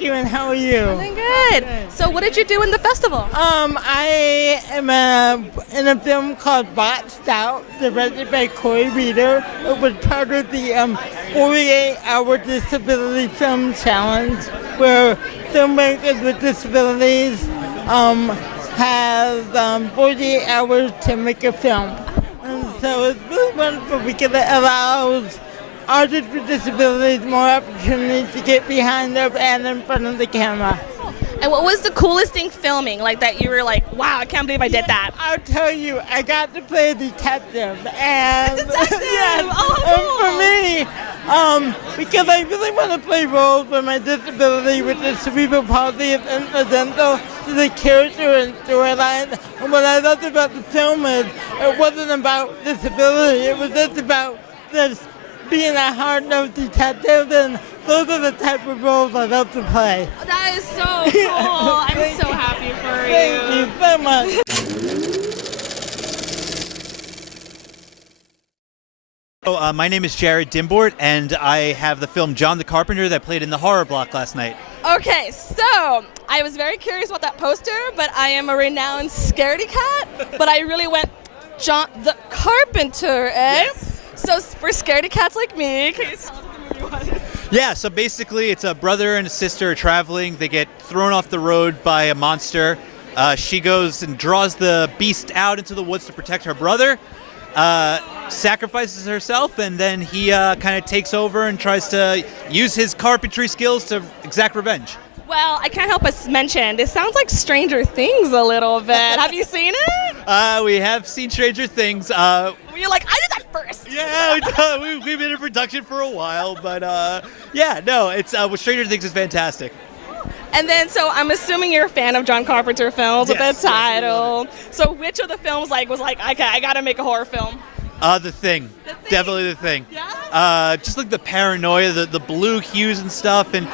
thank you, and how are you? I'm doing good. So what did you do in the festival? I am in a film called Boxed Out, directed by Corey Reeder. It was part of the 48-hour disability film challenge, where filmmakers with disabilities have 48 hours to make a film. And so it's really wonderful because it allows artists with disabilities more opportunity to get behind them and in front of the camera. And what was the coolest thing filming? Like that you were like, wow, I can't believe I did that. I'll tell you, I got to play a detective. And Yes, for me, because I really want to play roles where my disability with the cerebral palsy is incidental to the character and storyline. And what I loved about the film is it wasn't about disability, it was just about this being a hard-nosed detective, and those are the type of roles I love to play. That is so cool. I'm so happy for you. Thank you so much. My name is Jared Dimbort, and I have the film John the Carpenter that played in the horror block last night. Okay, so I was very curious about that poster, but I am a renowned scaredy cat, but I really went John the Carpenter, eh? Yes. So for scaredy cats like me, can you tell us what the movie was? Yeah, so basically it's a brother and a sister traveling. They get thrown off the road by a monster. She goes and draws the beast out into the woods to protect her brother, sacrifices herself, and then he kind of takes over and tries to use his carpentry skills to exact revenge. Well, I can't help but mention, this sounds like Stranger Things a little bit. Have you seen it? We have seen Stranger Things. Were you like, I did that first? Yeah, we've been in production for a while, but yeah, no, it's Stranger Things is fantastic. And then, so I'm assuming you're a fan of John Carpenter films with Yes, the title. So which of the films was like, okay, I gotta make a horror film? The Thing. Definitely The Thing. Yeah? Just like the paranoia, the blue hues and stuff, and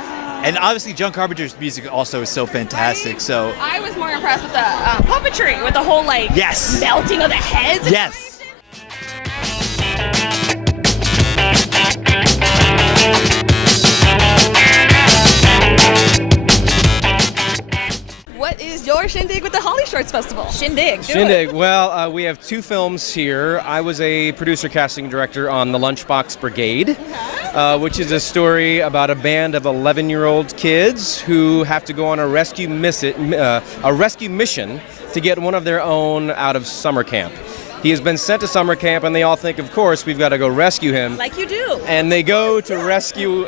obviously John Carpenter's music also is so fantastic. Right? So I was more impressed with the puppetry, with the whole like yes, melting of the heads. yes. What is your shindig with the Hollyshorts Festival? Shindig. Well, we have two films here. I was a producer casting director on the Lunchbox Brigade, which is a story about a band of 11-year-old kids who have to go on a rescue mission to get one of their own out of summer camp. He has been sent to summer camp, and they all think, of course, we've got to go rescue him. Like you do. And they go to rescue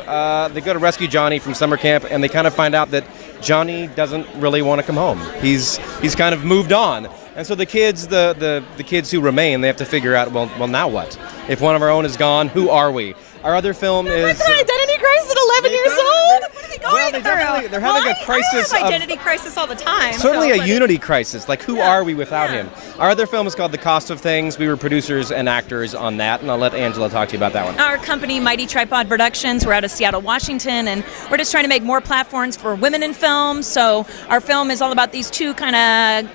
Johnny from summer camp, and they kind of find out that Johnny doesn't really want to come home. He's kind of moved on. And so the kids, the kids who remain, they have to figure out, well, now what? If one of our own is gone, who are we? Our other film is... What's an identity crisis at 11 years old? What are they going through? They're having a crisis I have identity crisis all the time. Certainly so, a unity crisis, like who are we without him? Our other film is called The Cost of Things. We were producers and actors on that, and I'll let Angela talk to you about that one. Our company, Mighty Tripod Productions, we're out of Seattle, Washington, and we're just trying to make more platforms for women in film. So our film is all about these two kind of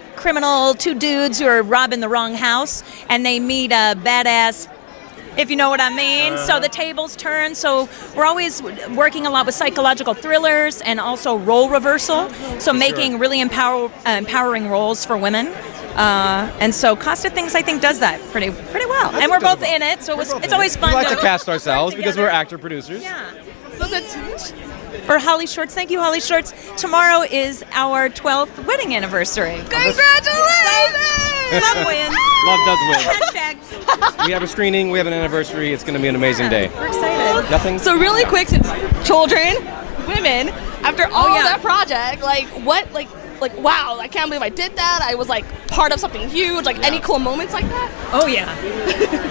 two dudes who are robbing the wrong house, and they meet a badass, if you know what I mean. So the tables turn. So we're always working a lot with psychological thrillers and also role reversal. So making really empowering roles for women. And so Cost of Things, I think, does that pretty well. And we're both in it, so it's always fun. We like to cast ourselves because we're actor-producers. Yeah. So for Hollyshorts, thank you, Hollyshorts. Tomorrow is our 12th wedding anniversary. Congratulations! Love wins. Love does win. Hashtag. We have a screening, we have an anniversary. It's going to be an amazing day. We're excited. Nothing? So really quick, since children, women, after all yeah. that project, wow, I can't believe I did that. I was like part of something huge. Like any cool moments like that? Oh, yeah.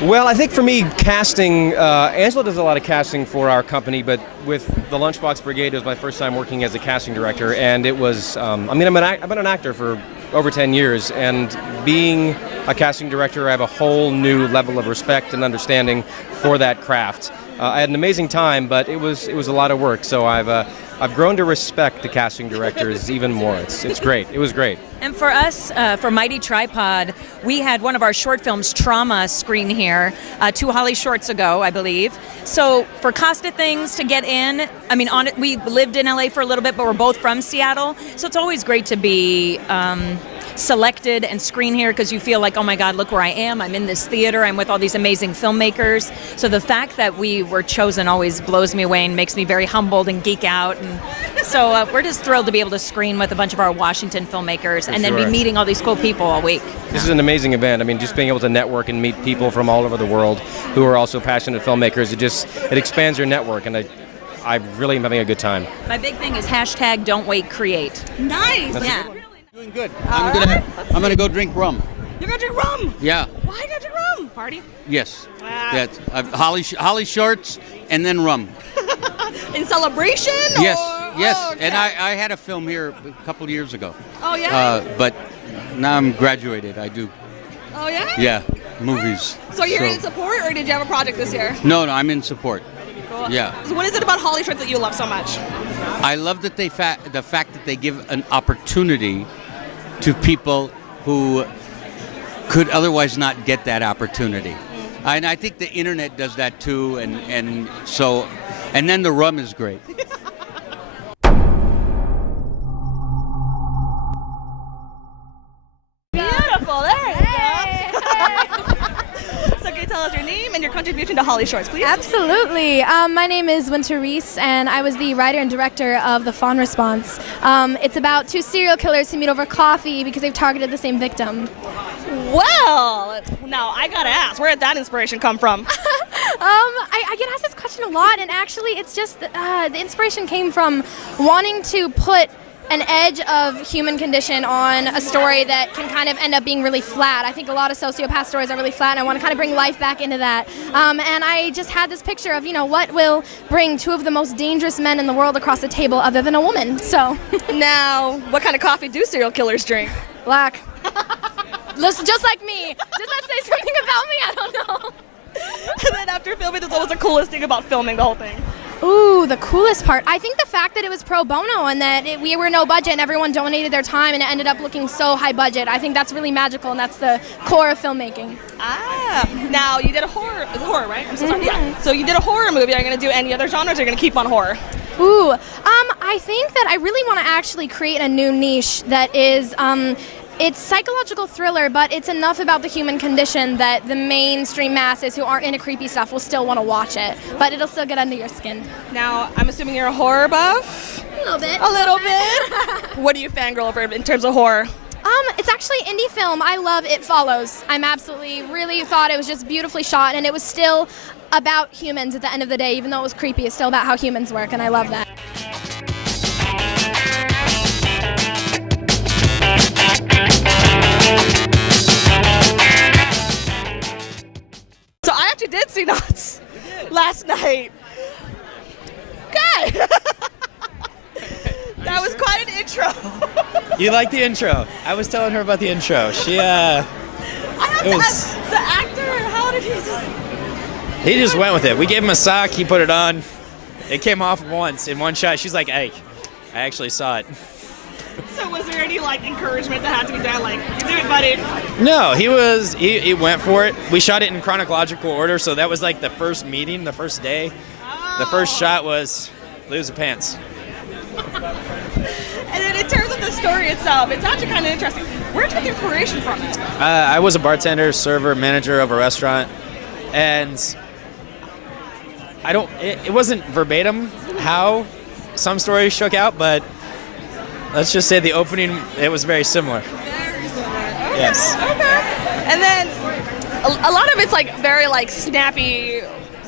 Well, I think for me, casting, Angela does a lot of casting for our company, but with the Lunchbox Brigade, it was my first time working as a casting director, and it was, I've been an actor for over 10 years, and being a casting director, I have a whole new level of respect and understanding for that craft. I had an amazing time, but it was a lot of work, so I've I've grown to respect the casting directors even more. It's great. It was great. And for us, for Mighty Tripod, we had one of our short films, Trauma, screen here 2 Hollyshorts ago, I believe. So for cost of things to get in, I mean, we lived in LA for a little bit, but we're both from Seattle. So it's always great to be selected and screen here because you feel like, oh my God, look where I am. I'm in this theater. I'm with all these amazing filmmakers. So the fact that we were chosen always blows me away and makes me very humbled and geek out. And so we're just thrilled to be able to screen with a bunch of our Washington filmmakers and then be meeting all these cool people all week. This is an amazing event. I mean, just being able to network and meet people from all over the world who are also passionate filmmakers, it expands your network, and I really am having a good time. My big thing is hashtag don't wait, create. Nice. Yeah. Doing good. I'm gonna go drink rum. You're gonna drink rum? Yeah. Why are you gonna drink rum? Party? Yes. Ah. That's Hollyshorts and then rum. In celebration? Yes. Or? Yes. Oh, okay. And I had a film here a couple of years ago. Oh yeah. But now I'm graduated. I do. Oh yeah. Yeah. Movies. So you're in support, or did you have a project this year? No, I'm in support. Cool. Yeah. So what is it about Hollyshorts that you love so much? I love that the fact that they give an opportunity to people who could otherwise not get that opportunity. And I think the internet does that too, and then the rum is great. Beautiful, there you go. So can you tell us your name and your contribution to Hollyshorts, please? Absolutely. My name is Wynter Rhys, and I was the writer and director of the Fawn response. It's about 2 serial killers who meet over coffee because they've targeted the same victim. Well, now I gotta ask, where did that inspiration come from? I get asked this question a lot, and actually it's just the inspiration came from wanting to put an edge of human condition on a story that can kind of end up being really flat. I think a lot of sociopath stories are really flat, and I want to kind of bring life back into that. And I just had this picture of, what will bring 2 of the most dangerous men in the world across the table other than a woman. So Now, what kind of coffee do serial killers drink? black. Just like me. Does that say something about me? I don't know. And then after filming, what was the coolest thing about filming the whole thing? Ooh, the coolest part. I think the fact that it was pro bono and that we were no budget and everyone donated their time and it ended up looking so high budget. I think that's really magical, and that's the core of filmmaking. Ah, now you did a horror, right? I'm so sorry. Yeah. So you did a horror movie. Are you going to do any other genres, or are you going to keep on horror? Ooh, I think that I really want to actually create a new niche that is, it's psychological thriller, but it's enough about the human condition that the mainstream masses who aren't into creepy stuff will still want to watch it, but it'll still get under your skin. Now, I'm assuming you're a horror buff? A little bit. A little bit? What do you fangirl over in terms of horror? It's actually indie film. I love It Follows. I'm really thought it was just beautifully shot, and it was still about humans at the end of the day. Even though it was creepy, it's still about how humans work, and I love that. So I actually did see Knots last night. Okay. That was quite an intro. You like the intro? I was telling her about the intro. She, I have to ask, the actor, how did he just... he just went with it. We gave him a sock, he put it on. It came off once, in one shot. She's like, hey, I actually saw it. So was there any, encouragement that had to be done, you do it, buddy? No, he went for it. We shot it in chronological order, so that was the first meeting, the first day. Oh. The first shot was lose the pants. And then in terms of the story itself, it's actually kind of interesting. Where did you get the inspiration from it? I was a bartender, server, manager of a restaurant, and it wasn't verbatim how some stories shook out, but let's just say the opening, it was very similar. Very similar. Okay. Yes. Okay. And then a lot of it's very snappy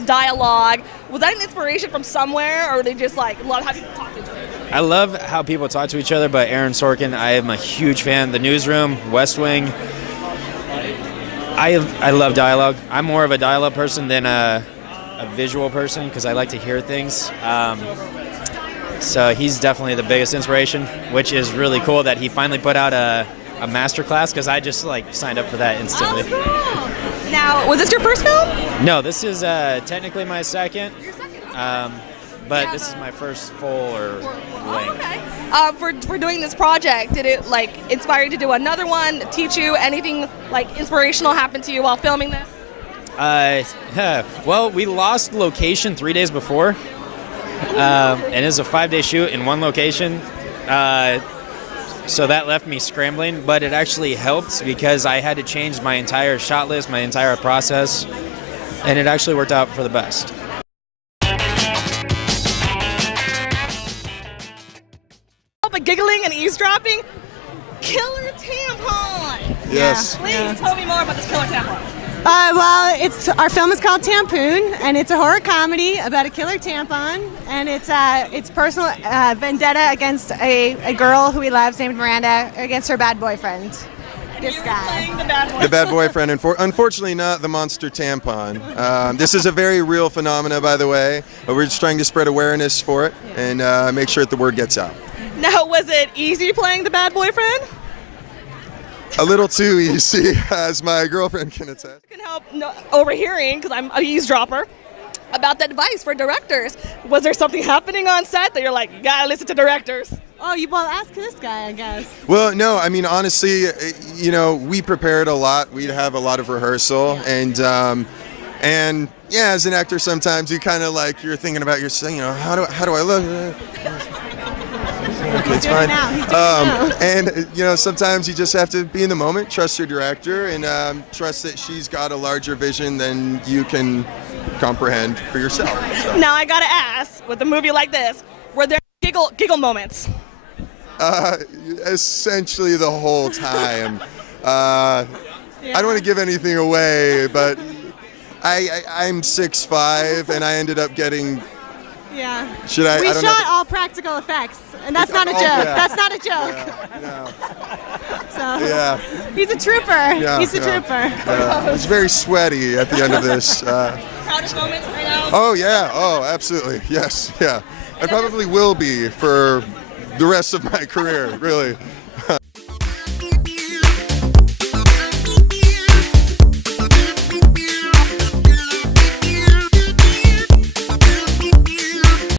dialogue. Was that an inspiration from somewhere, or they just love how people talk to each other? I love how people talk to each other, but Aaron Sorkin, I am a huge fan. The Newsroom, West Wing. I love dialogue. I'm more of a dialogue person than a visual person because I like to hear things. So he's definitely the biggest inspiration, which is really cool that he finally put out a master class because I just signed up for that instantly. Oh, cool. Now, was this your first film? No, this is technically my second. Your second? but this is my first full or length. Okay. For doing this project, did it like inspire you to do another one? Teach you anything like inspirational happened to you while filming this? Well, we lost location 3 days before, and it was a 5-day shoot in one location. So that left me scrambling, but it actually helped because I had to change my entire shot list, my entire process, and it actually worked out for the best. But giggling and eavesdropping, killer tampon. Yes. Please tell me more about this killer tampon. Well, our film is called Tampoon, and it's a horror comedy about a killer tampon, and it's personal vendetta against a girl who he loves named Miranda against her bad boyfriend. This guy. Playing the bad boy. The bad boyfriend, unfortunately not the monster tampon. This is a very real phenomena, by the way. We're just trying to spread awareness for it and make sure that the word gets out. Now, was it easy playing the bad boyfriend? A little too easy, as my girlfriend can attest. I can help overhearing, because I'm an eavesdropper, about the advice for directors. Was there something happening on set that you're like, you gotta listen to directors? Oh, well, ask this guy, I guess. Well, no, I mean, honestly, we prepared a lot. We'd have a lot of rehearsal, and yeah, as an actor, sometimes you kind of like, you're thinking about yourself, how do I look? Okay, it's fine. And sometimes you just have to be in the moment, trust your director, and trust that she's got a larger vision than you can comprehend for yourself. So. Now I gotta ask, with a movie like this, were there giggle moments? Essentially the whole time. I don't want to give anything away, but I'm 6'5", and I ended up getting. Yeah. Should I? We I don't shot know. all practical effects, and that's not a joke. Yeah. That's not a joke. Yeah, So yeah. he's a trooper. Yeah, He's a yeah. trooper. It's very sweaty at the end of this. Proudest moments right now? Oh yeah. Oh, absolutely. Yes. Yeah. I probably will be for the rest of my career. Really.